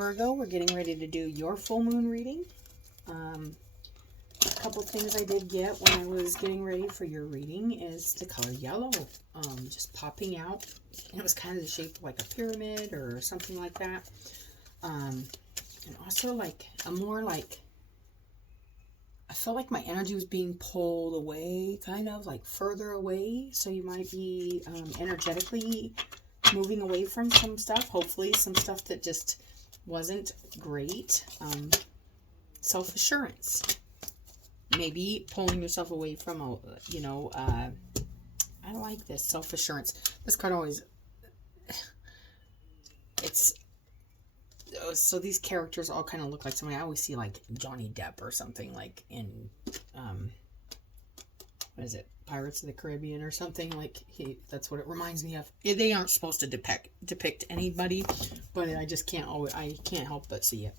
Virgo, we're getting ready to do your full moon reading. A couple things I did get when I was getting ready for your reading is the color yellow, just popping out. And it was kind of the shape of like a pyramid or something like that. And also like a more like, I felt like my energy was being pulled away, kind of like further away. So you might be energetically moving away from some stuff. Hopefully some stuff that just wasn't great. Self-assurance. Maybe pulling yourself away from, I like this, self-assurance. This card always, it's, so these characters all kind of look like somebody. I always see like Johnny Depp or something like in, what is it, Pirates of the Caribbean or something. Like that's what it reminds me of. They aren't supposed to depict anybody, but I just can't I can't help but see it.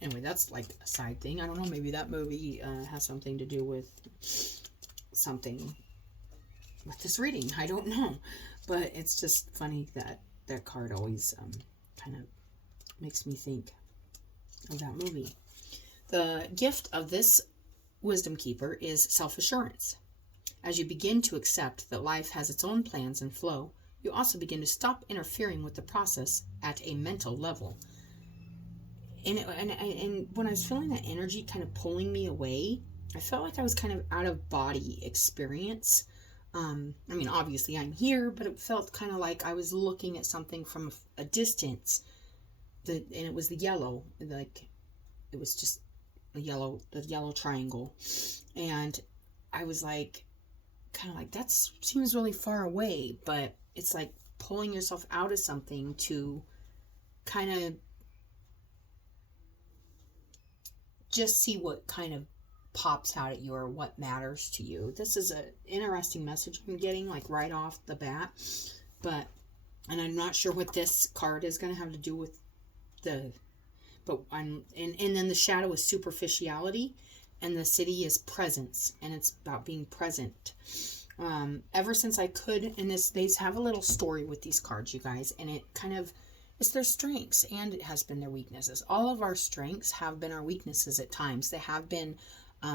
Anyway, that's like a side thing. I don't know, maybe that movie has something to do with something with this reading. I don't know, but it's just funny that that card always kind of makes me think of that movie. The gift of this wisdom keeper is self-assurance. As you begin to accept that life has its own plans and flow, you also begin to stop interfering with the process at a mental level. And when I was feeling that energy kind of pulling me away, I felt like I was kind of out of body experience. I mean, obviously I'm here, but it felt kind of like I was looking at something from a distance. And it was the yellow, like it was just the yellow triangle. And I was like, kind of like, that seems really far away, but it's like pulling yourself out of something to kind of just see what kind of pops out at you or what matters to you. This is an interesting message I'm getting, like right off the bat. And I'm not sure what this card is going to have to do with and then the shadow is superficiality, and the city is presence, and it's about being present. Ever since I could, and they have a little story with these cards, you guys, and it kind of, it's their strengths and it has been their weaknesses. All of our strengths have been our weaknesses at times. They have been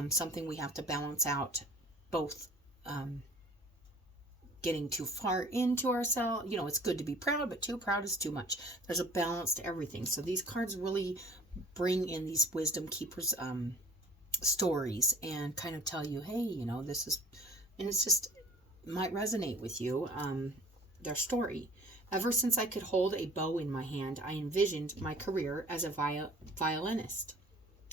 something we have to balance out, both getting too far into ourselves. You know, it's good to be proud, but too proud is too much. There's a balance to everything. So these cards really bring in these wisdom keepers stories and kind of tell you, hey, you know, this is, and it's just might resonate with you, their story. Ever since I could hold a bow in my hand, I envisioned my career as a violinist.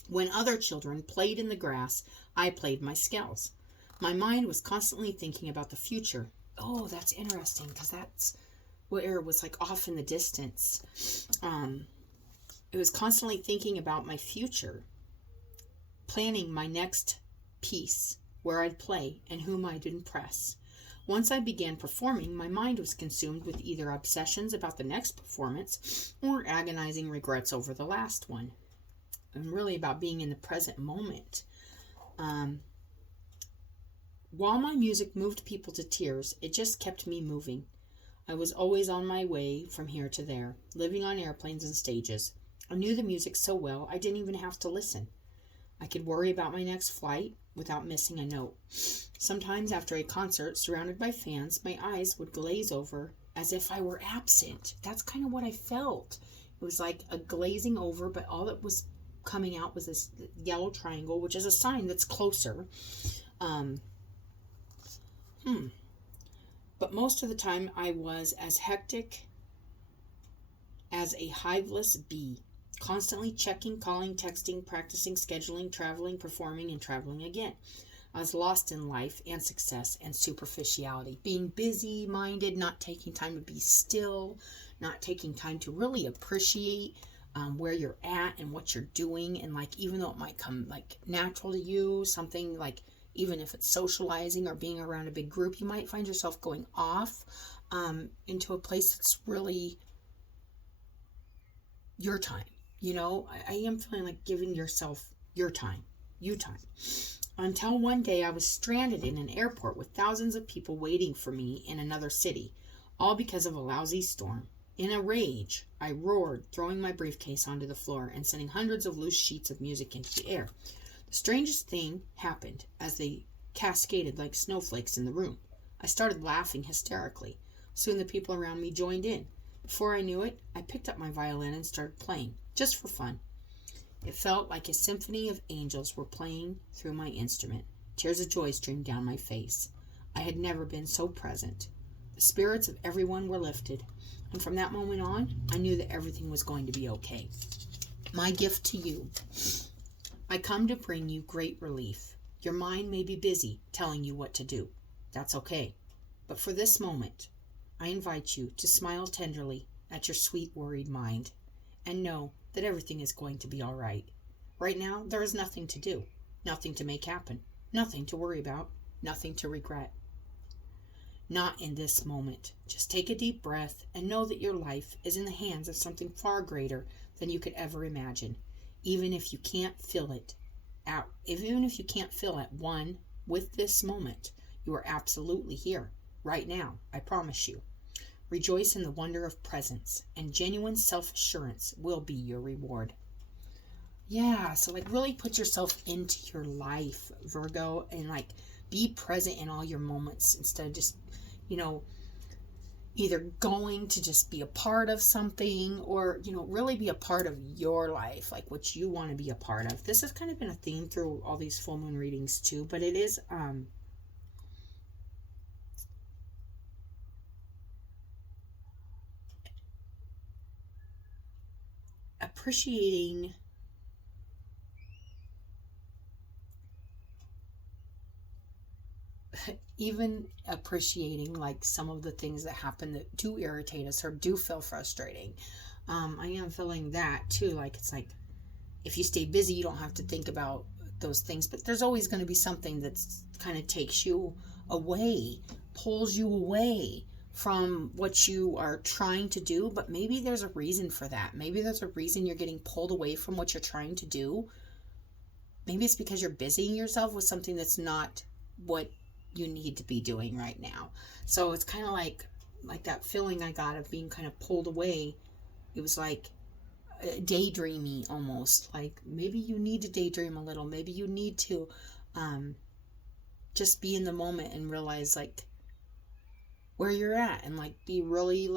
When other children played in the grass, I played my scales. My mind was constantly thinking about the future. Oh, that's interesting, because that's where it was like off in the distance. It was constantly thinking about my future, planning my next piece, where I'd play and whom I'd impress. Once I began performing, my mind was consumed with either obsessions about the next performance or agonizing regrets over the last one. And really about being in the present moment. While my music moved people to tears, it just kept me moving. I was always on my way from here to there, living on airplanes and stages. I knew the music so well, I didn't even have to listen. I could worry about my next flight without missing a note. Sometimes after a concert, surrounded by fans, my eyes would glaze over as if I were absent. That's kind of what I felt. It was like a glazing over, but all that was coming out was this yellow triangle, which is a sign that's closer. But most of the time I was as hectic as a hiveless bee, constantly checking, calling, texting, practicing, scheduling, traveling, performing, and traveling again. I was lost in life and success and superficiality, being busy-minded, not taking time to be still, not taking time to really appreciate where you're at and what you're doing. And like, even though it might come like natural to you, something like, even if it's socializing or being around a big group, you might find yourself going off into a place that's really your time. You know, I am feeling like giving yourself your time, you time. Until one day I was stranded in an airport with thousands of people waiting for me in another city, all because of a lousy storm. In a rage, I roared, throwing my briefcase onto the floor and sending hundreds of loose sheets of music into the air. The strangest thing happened as they cascaded like snowflakes in the room. I started laughing hysterically. Soon the people around me joined in. Before I knew it, I picked up my violin and started playing, just for fun. It felt like a symphony of angels were playing through my instrument. Tears of joy streamed down my face. I had never been so present. The spirits of everyone were lifted, and from that moment on, I knew that everything was going to be okay. My gift to you. I come to bring you great relief. Your mind may be busy telling you what to do. That's okay. But for this moment, I invite you to smile tenderly at your sweet, worried mind and know that everything is going to be all right. Right now, there is nothing to do, nothing to make happen, nothing to worry about, nothing to regret. Not in this moment. Just take a deep breath and know that your life is in the hands of something far greater than you could ever imagine. Even if you can't feel it one with this moment, you are absolutely here, right now, I promise you. Rejoice in the wonder of presence, and genuine self-assurance will be your reward. Yeah, so really put yourself into your life, Virgo, and be present in all your moments instead of just, either going to just be a part of something or, really be a part of your life, what you want to be a part of. This has kind of been a theme through all these full moon readings too, but it is, appreciating some of the things that happen that do irritate us or do feel frustrating. I am feeling that too. If you stay busy, you don't have to think about those things, but there's always going to be something that's kind of takes you away, pulls you away from what you are trying to do. But maybe there's a reason for that. Maybe there's a reason you're getting pulled away from what you're trying to do. Maybe it's because you're busying yourself with something that's not what you need to be doing right now. So it's kind of like that feeling I got of being kind of pulled away. It was daydreamy almost. Maybe you need to daydream a little. Maybe you need to just be in the moment and realize where you're at and be really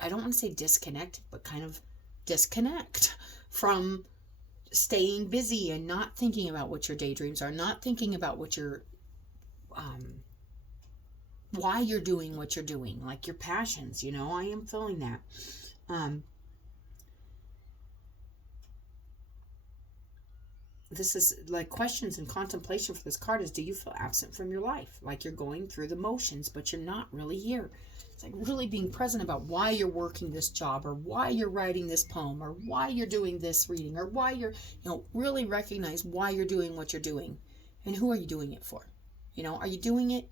I don't want to say disconnected, but kind of disconnect from staying busy and not thinking about what your daydreams are, not thinking about what your why you're doing what you're doing, your passions. I am feeling that. This is questions and contemplation for this card is, do you feel absent from your life? You're going through the motions, but you're not really here. It's really being present about why you're working this job, or why you're writing this poem, or why you're doing this reading, or why you're, really recognize why you're doing what you're doing and who are you doing it for? Are you doing it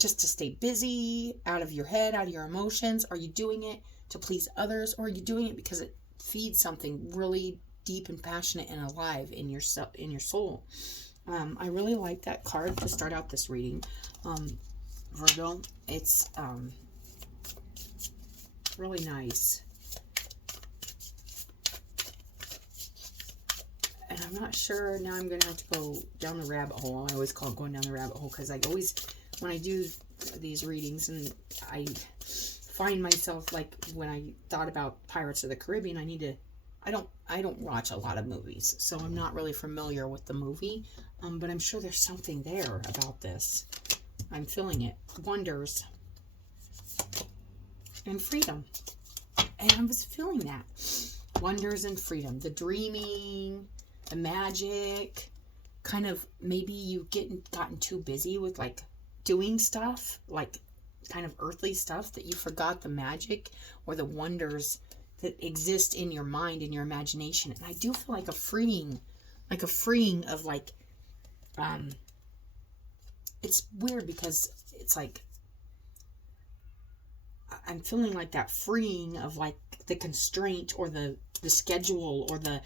just to stay busy, out of your head, out of your emotions? Are you doing it to please others, or are you doing it because it feeds something really deep and passionate and alive in your soul? I really like that card to start out this reading, Virgo. It's really nice, and I'm not sure now. I'm gonna have to go down the rabbit hole. I always call it going down the rabbit hole because when I do these readings and I find myself when I thought about Pirates of the Caribbean, I don't watch a lot of movies, so I'm not really familiar with the movie, but I'm sure there's something there about this. I'm feeling it. Wonders and freedom. And I was feeling that. Wonders and freedom. The dreaming, the magic, kind of maybe you've gotten too busy with doing stuff, kind of earthly stuff, that you forgot the magic or the wonders that exist in your mind, in your imagination. And I do feel a freeing of it's weird because it's I'm feeling that freeing of the constraint or the schedule or the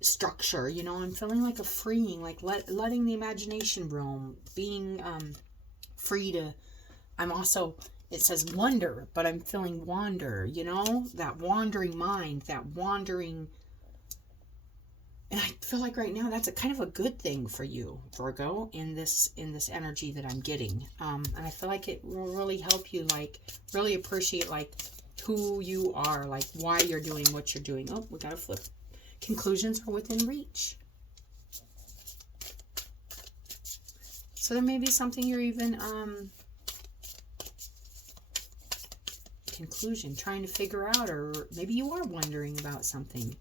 structure, I'm feeling a freeing, letting the imagination roam, being free to, I'm also it says wonder, but I'm feeling wander, you know, that wandering mind, that wandering. And I feel like right now that's a kind of a good thing for you, Virgo, in this energy that I'm getting. And I feel like it will really help you, like, really appreciate, like, who you are, like, why you're doing what you're doing. Oh, we got to flip. Conclusions are within reach. So there may be something you're even, conclusion, trying to figure out, or maybe you are wondering about something.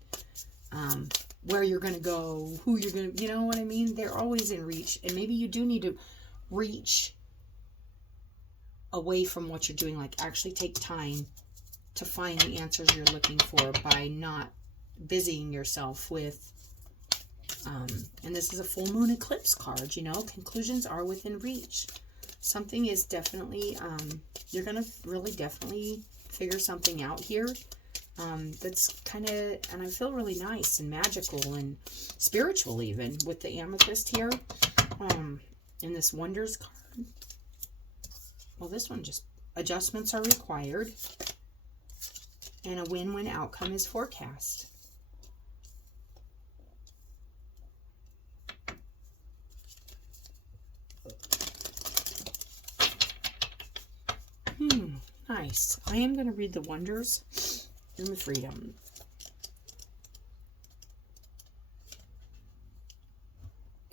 Where you're going to go, who you're going to, you know what I mean? They're always in reach. And maybe you do need to reach away from what you're doing, like actually take time to find the answers you're looking for by not busying yourself with, and this is a full moon eclipse card, you know, conclusions are within reach. Something is definitely, you're going to really definitely figure something out here. That's kind of, and I feel really nice and magical and spiritual even with the amethyst here, in this wonders card. Well, this one just, adjustments are required and a win-win outcome is forecast. Nice. I am going to read the wonders and the freedom.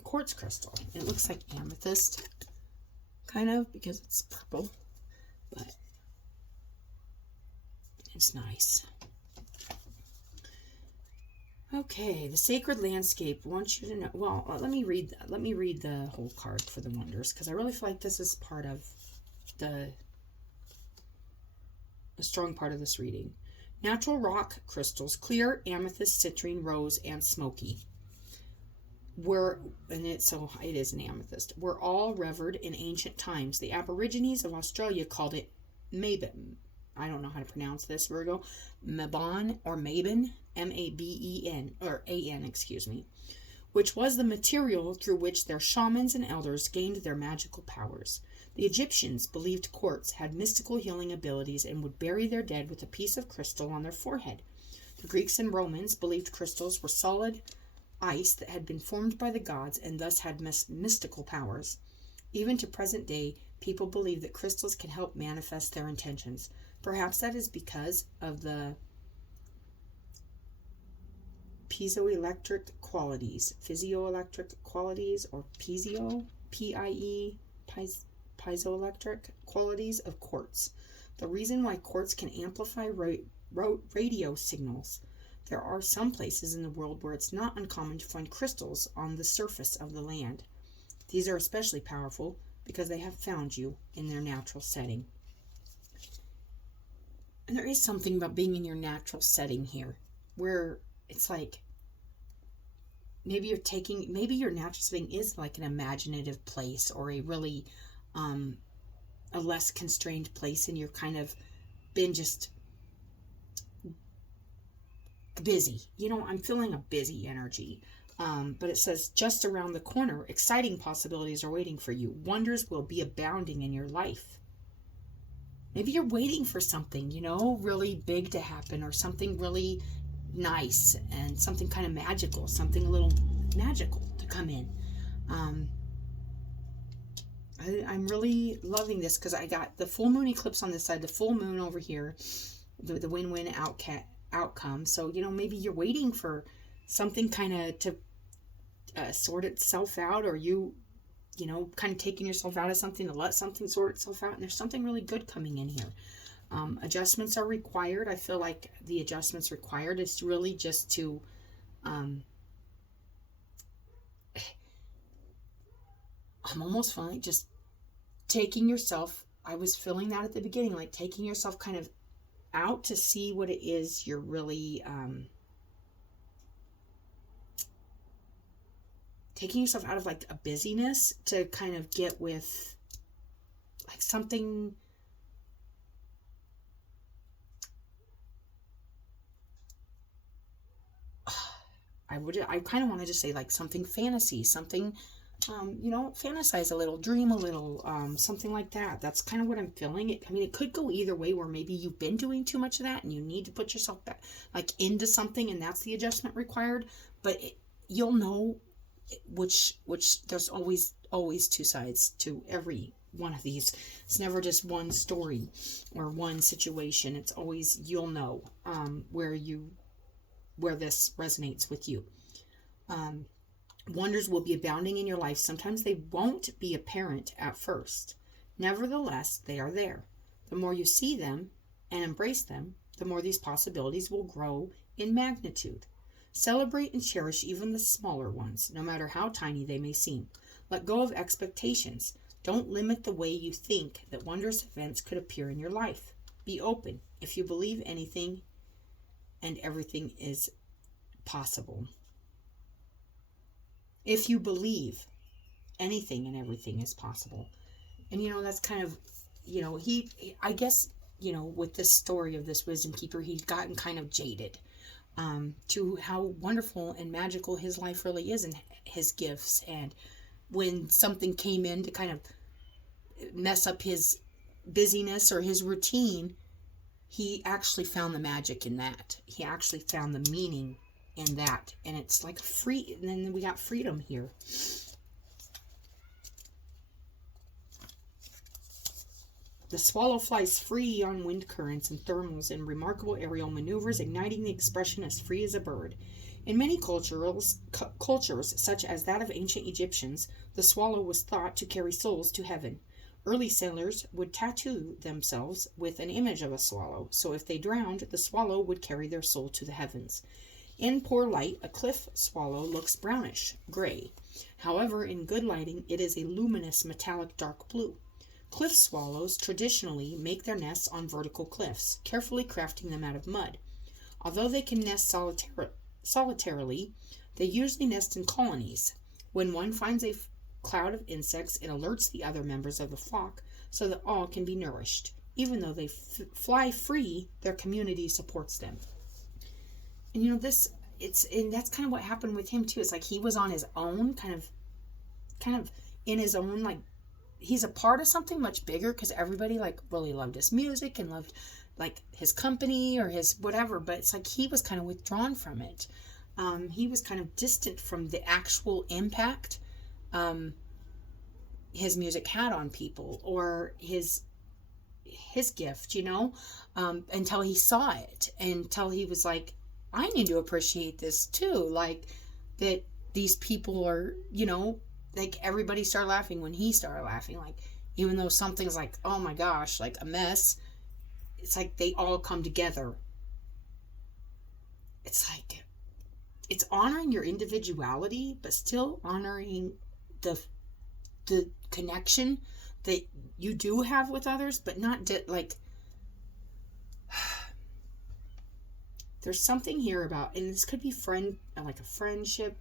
Quartz crystal. It looks like amethyst, kind of, because it's purple, but it's nice. Okay, the sacred landscape wants you to know. Well, let me read the whole card for the wonders, because I really feel like this is part of a strong part of this reading. Natural rock crystals, clear, amethyst, citrine, rose, and smoky. It is an amethyst. Were all revered in ancient times. The Aborigines of Australia called it Maben. I don't know how to pronounce this, Virgo. Mabon or Maben, M-A-B-E-N, or A-N, excuse me, which was the material through which their shamans and elders gained their magical powers. The Egyptians believed quartz had mystical healing abilities and would bury their dead with a piece of crystal on their forehead. The Greeks and Romans believed crystals were solid ice that had been formed by the gods and thus had mystical powers. Even to present day, people believe that crystals can help manifest their intentions. Perhaps that is because of the piezoelectric qualities, or P-I-E, piezoelectric qualities of quartz. The reason why quartz can amplify radio signals. There are some places in the world where it's not uncommon to find crystals on the surface of the land. These are especially powerful because they have found you in their natural setting. And there is something about being in your natural setting here, where it's like, maybe your natural setting is like an imaginative place, or a really, a less constrained place, and you're kind of been just busy. You know, I'm feeling a busy energy. But it says, just around the corner, exciting possibilities are waiting for you. Wonders will be abounding in your life. Maybe you're waiting for something, you know, really big to happen, or something really nice and something kind of magical, something a little magical to come in. I'm really loving this because I got the full moon eclipse on this side, the full moon over here, the win-win outcome. So, you know, maybe you're waiting for something kind of to sort itself out, or you know, kind of taking yourself out of something to let something sort itself out, and there's something really good coming in here. Adjustments are required. I feel like the adjustments required is really just to I'm almost feeling like just taking yourself, I was feeling that at the beginning, like taking yourself kind of out to see what it is you're really taking yourself out of like a busyness to kind of get with like something. I kind of wanted to say like something fantasy, something fantasize a little, dream a little, something like that. That's kind of what I'm feeling. It could go either way, where maybe you've been doing too much of that and you need to put yourself back, like, into something, and that's the adjustment required. But you'll know which there's always two sides to every one of these. It's never just one story or one situation. It's always, you'll know where this resonates with you. Wonders will be abounding in your life. Sometimes they won't be apparent at first. Nevertheless, they are there. The more you see them and embrace them, the more these possibilities will grow in magnitude. Celebrate and cherish even the smaller ones, no matter how tiny they may seem. Let go of expectations. Don't limit the way you think that wondrous events could appear in your life. Be open. If you believe anything and everything is possible. If you believe anything and everything is possible. And, that's kind of, I guess, with this story of this wisdom keeper, he'd gotten kind of jaded to how wonderful and magical his life really is and his gifts. And when something came in to kind of mess up his busyness or his routine, he actually found the magic in that. He actually found the meaning in that. And it's like free. And then we got freedom here. The swallow flies free on wind currents and thermals in remarkable aerial maneuvers, igniting the expression as free as a bird. In many cultures, such as that of ancient Egyptians, the swallow was thought to carry souls to heaven. Early sailors would tattoo themselves with an image of a swallow, so if they drowned, the swallow would carry their soul to the heavens. In poor light, a cliff swallow looks brownish, gray. However, in good lighting, it is a luminous metallic dark blue. Cliff swallows traditionally make their nests on vertical cliffs, carefully crafting them out of mud. Although they can nest solitarily, they usually nest in colonies. When one finds a cloud of insects, it alerts the other members of the flock so that all can be nourished. Even though they fly free, their community supports them. And and that's kind of what happened with him too. It's like he was on his own, kind of in his own, like, he's a part of something much bigger, because everybody like really loved his music and loved like his company or his whatever, but it's like he was kind of withdrawn from it. He was kind of distant from the actual impact his music had on people, or his gift, until he saw it, until he was like, I need to appreciate this too, like that these people are, like everybody started laughing when he started laughing. Like, even though something's like, oh my gosh, like a mess, it's like they all come together. It's like, it's honoring your individuality, but still honoring the connection that you do have with others, but not like, there's something here about, and this could be like a friendship,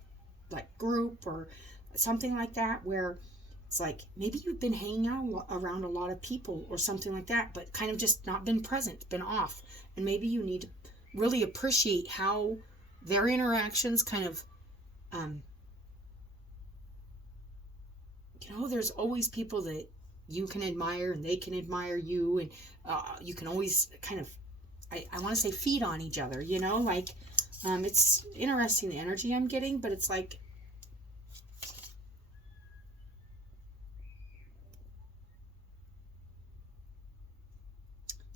like group or something like that, where it's like maybe you've been hanging out around a lot of people or something like that, but kind of just not been present, been off. And maybe you need to really appreciate how their interactions kind of, there's always people that you can admire and they can admire you, and you can always kind of, I want to say, feed on each other, like, it's interesting, the energy I'm getting, but it's like,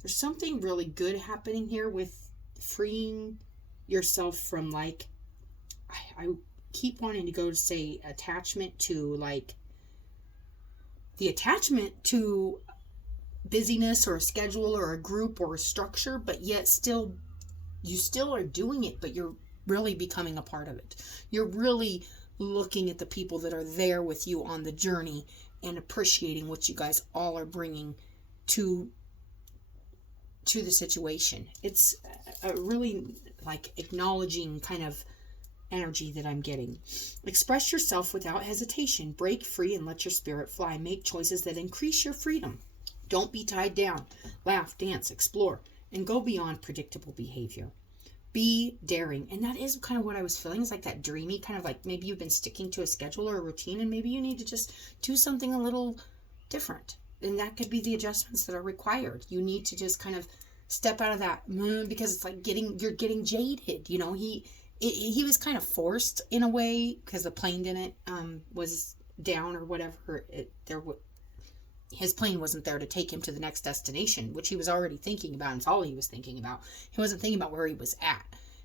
there's something really good happening here with freeing yourself from, like, I keep wanting to go to say attachment to, like, the attachment to busyness or a schedule or a group or a structure, but yet you still are doing it, but you're really becoming a part of it. You're really looking at the people that are there with you on the journey and appreciating what you guys all are bringing to the situation. It's a really, like, acknowledging kind of energy that I'm getting. Express yourself without hesitation. Break free and let your spirit fly. Make choices that increase your freedom. Don't be tied down. Laugh, dance, explore, and go beyond predictable behavior. Be daring. And that is kind of what I was feeling. It's like that dreamy kind of like maybe you've been sticking to a schedule or a routine, and maybe you need to just do something a little different. And that could be the adjustments that are required. You need to just kind of step out of that, because it's like you're getting jaded. You know, he was kind of forced in a way because the plane didn't was down or whatever. His plane wasn't there to take him to the next destination, which he was already thinking about. And it's all he was thinking about. He wasn't thinking about where he was at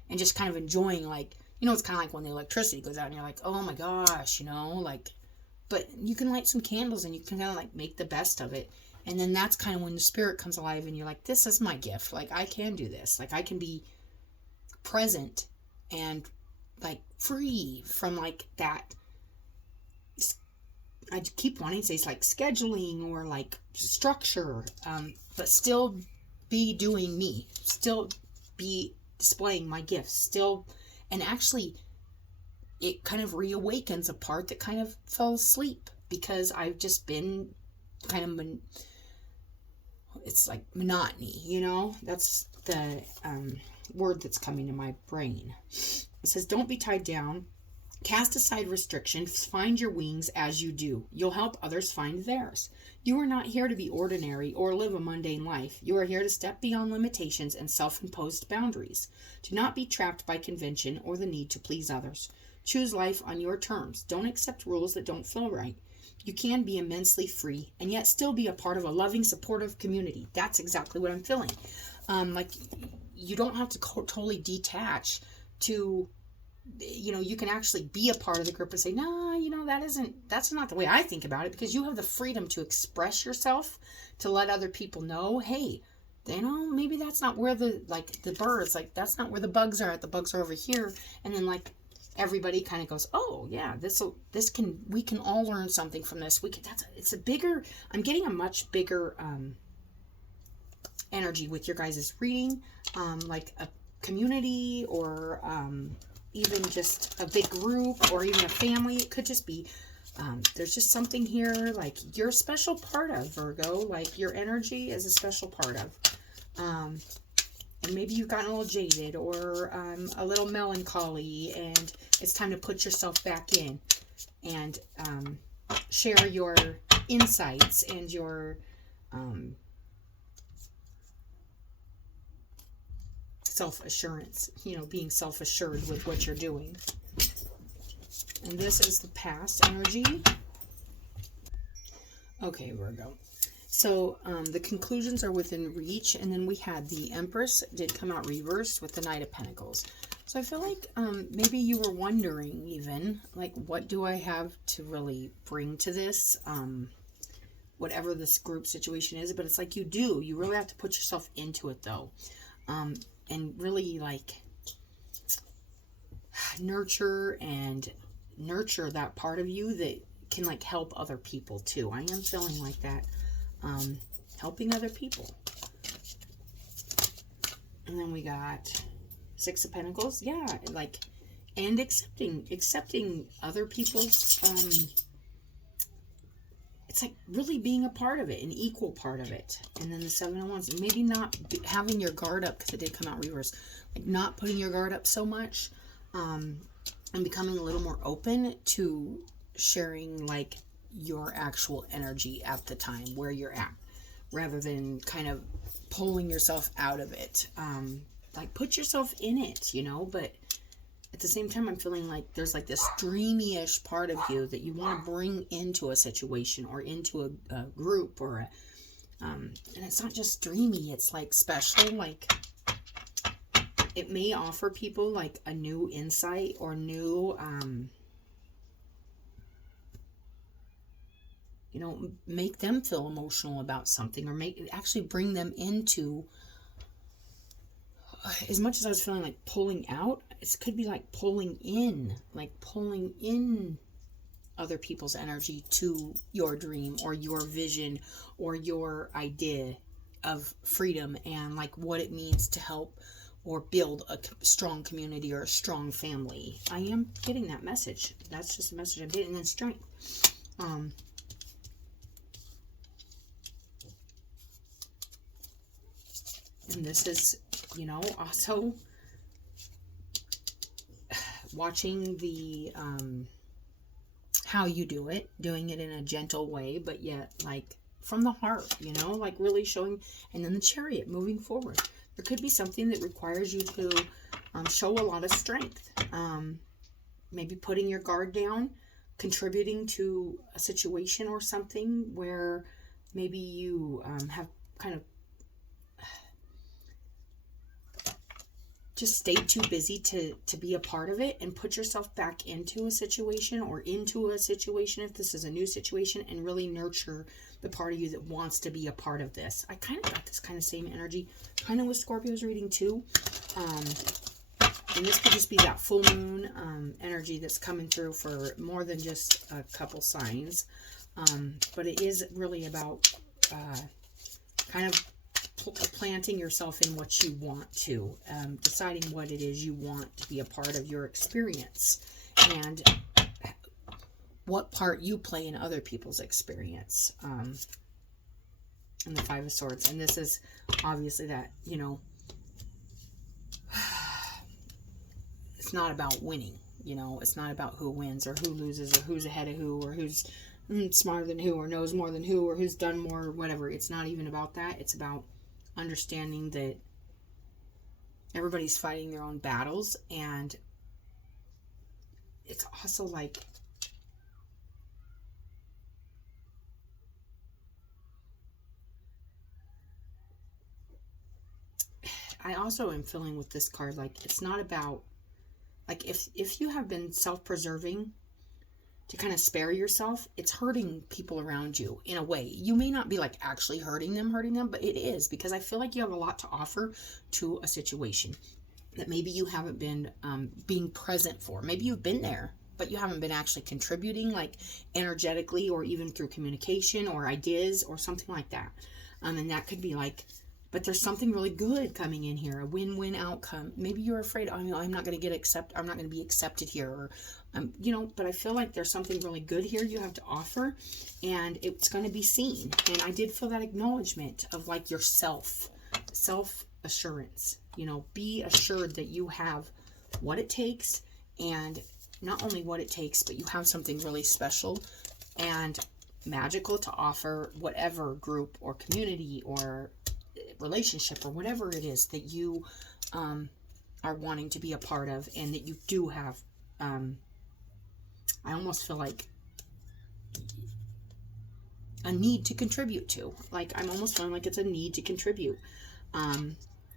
and just kind of enjoying, like, you know, it's kind of like when the electricity goes out and you're like, oh my gosh, you know, like, but you can light some candles and you can kind of like make the best of it. And then that's kind of when the spirit comes alive and you're like, this is my gift. Like, I can do this. Like, I can be present and like free from like that. I keep wanting to say it's like scheduling or like structure, but still be doing me, still be displaying my gifts, still, and actually it kind of reawakens a part that kind of fell asleep because I've just been kind of, it's like monotony, you know, that's the word that's coming to my brain. It says, don't be tied down. Cast aside restrictions, find your wings as you do. You'll help others find theirs. You are not here to be ordinary or live a mundane life. You are here to step beyond limitations and self-imposed boundaries. Do not be trapped by convention or the need to please others. Choose life on your terms. Don't accept rules that don't feel right. You can be immensely free and yet still be a part of a loving, supportive community. That's exactly what I'm feeling. Like, you don't have to totally detach to, you know, you can actually be a part of the group and say, no, you know, that's not the way I think about it, because you have the freedom to express yourself, to let other people know, hey, you know, maybe that's not where the birds, like, that's not where the bugs are at. The bugs are over here. And then like everybody kind of goes, oh yeah, we can all learn something from this. I'm getting a much bigger, energy with your guys' reading, like a community or, even just a big group or even a family. It could just be, there's just something here like you're a special part of, Virgo. Like, your energy is a special part of. And maybe you've gotten a little jaded or a little melancholy, and it's time to put yourself back in and share your insights and your self-assurance, you know, being self-assured with what you're doing. And this is the past energy. Okay, Virgo. So the conclusions are within reach, and then we had the Empress did come out reversed with the Knight of Pentacles. So I feel like maybe you were wondering even, like, what do I have to really bring to this, whatever this group situation is. But it's like you really have to put yourself into it, though. And really, like, nurture that part of you that can, like, help other people, too. I am feeling like that. Helping other people. And then we got Six of Pentacles. Yeah, like, and accepting other people's, it's like really being a part of it, an equal part of it. And then the Seven of Wands, maybe not having your guard up, because it did come out reverse, like not putting your guard up so much, and becoming a little more open to sharing like your actual energy at the time where you're at, rather than kind of pulling yourself out of it. Like, put yourself in it, you know, but at the same time, I'm feeling like there's like this dreamy-ish part of you that you want to bring into a situation or into a group or a, and it's not just dreamy, it's like special. Like, it may offer people like a new insight or new, you know, make them feel emotional about something, or actually bring them into, as much as I was feeling like pulling out, it could be like pulling in other people's energy to your dream or your vision or your idea of freedom and like what it means to help or build a strong community or a strong family. I am getting that message. That's just a message I'm getting. And then strength. And this is, you know, also watching the how you do it, doing it in a gentle way, but yet like from the heart, you know, like really showing. And then the Chariot, moving forward. There could be something that requires you to show a lot of strength. Maybe putting your guard down, contributing to a situation or something where maybe you have kind of just stayed too busy to be a part of it, and put yourself back into a situation, or into a situation if this is a new situation, and really nurture the part of you that wants to be a part of this. I kind of got this kind of same energy kind of with Scorpio's reading too. And this could just be that full moon energy that's coming through for more than just a couple signs. But it is really about kind of planting yourself in what you want to, deciding what it is you want to be a part of your experience, and what part you play in other people's experience. And the Five of Swords. And this is obviously that, you know, it's not about winning, you know, it's not about who wins or who loses or who's ahead of who or who's smarter than who or knows more than who or who's done more or whatever. It's not even about that. It's about understanding that everybody's fighting their own battles, and it's also like I also am feeling with this card, like it's not about, like if you have been self-preserving to kind of spare yourself, it's hurting people around you in a way. You may not be like actually hurting them, but it is, because I feel like you have a lot to offer to a situation that maybe you haven't been being present for. Maybe you've been there, but you haven't been actually contributing, like energetically or even through communication or ideas or something like that. And that could be like, but there's something really good coming in here, a win-win outcome. Maybe you're afraid, oh, you know, I'm not going to be accepted here, or, you know, but I feel like there's something really good here you have to offer, and it's going to be seen. And I did feel that acknowledgement of like your self-assurance, you know, be assured that you have what it takes, and not only what it takes, but you have something really special and magical to offer whatever group or community or relationship or whatever it is that you are wanting to be a part of, and that you do have I almost feel like a need to contribute to. Like I'm almost feeling like it's a need to contribute.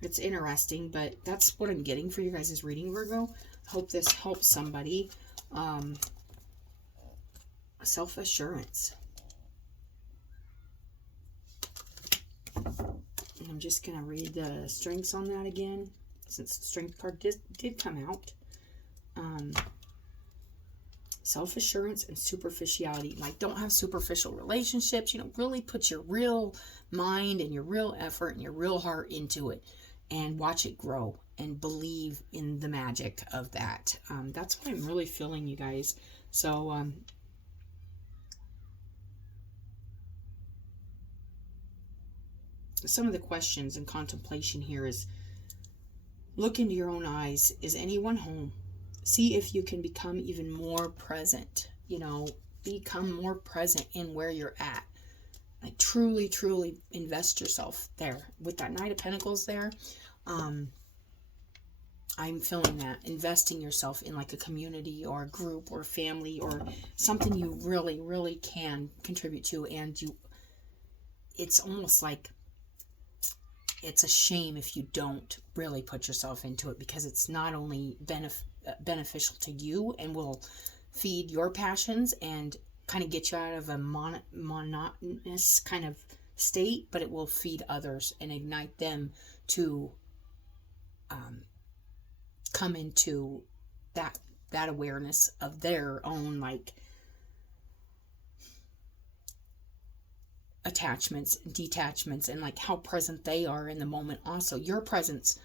It's interesting, but that's what I'm getting for you guys' reading, Virgo. I hope this helps somebody. Self-assurance. I'm just going to read the strengths on that again, since the strength card did come out. Self-assurance and superficiality. Like, don't have superficial relationships. You know, really put your real mind and your real effort and your real heart into it, and watch it grow, and believe in the magic of that. That's what I'm really feeling, you guys. So, some of the questions and contemplation here is, look into your own eyes. Is anyone home? See if you can become even more present. You know, become more present in where you're at. Like truly, truly invest yourself there. With that Knight of Pentacles there, I'm feeling that. Investing yourself in like a community or a group or family or something you really, really can contribute to. And it's almost like it's a shame if you don't really put yourself into it, because it's not only beneficial to you and will feed your passions and kind of get you out of a monotonous kind of state, but it will feed others and ignite them to come into that awareness of their own like attachments, detachments, and like how present they are in the moment. Also, your presence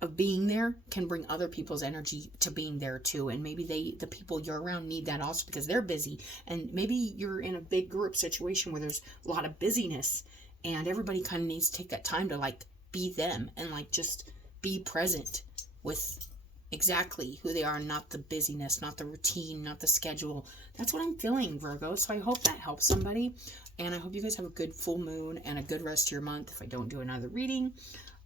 of being there can bring other people's energy to being there too, and maybe the people you're around need that also, because they're busy, and maybe you're in a big group situation where there's a lot of busyness, and everybody kind of needs to take that time to like be them and like just be present with exactly who they are, not the busyness, not the routine, not the schedule. That's what I'm feeling, Virgo. So I hope that helps somebody. And I hope you guys have a good full moon and a good rest of your month if I don't do another reading.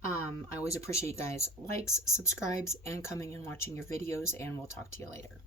I always appreciate you guys likes, subscribes, and coming and watching your videos, and we'll talk to you later.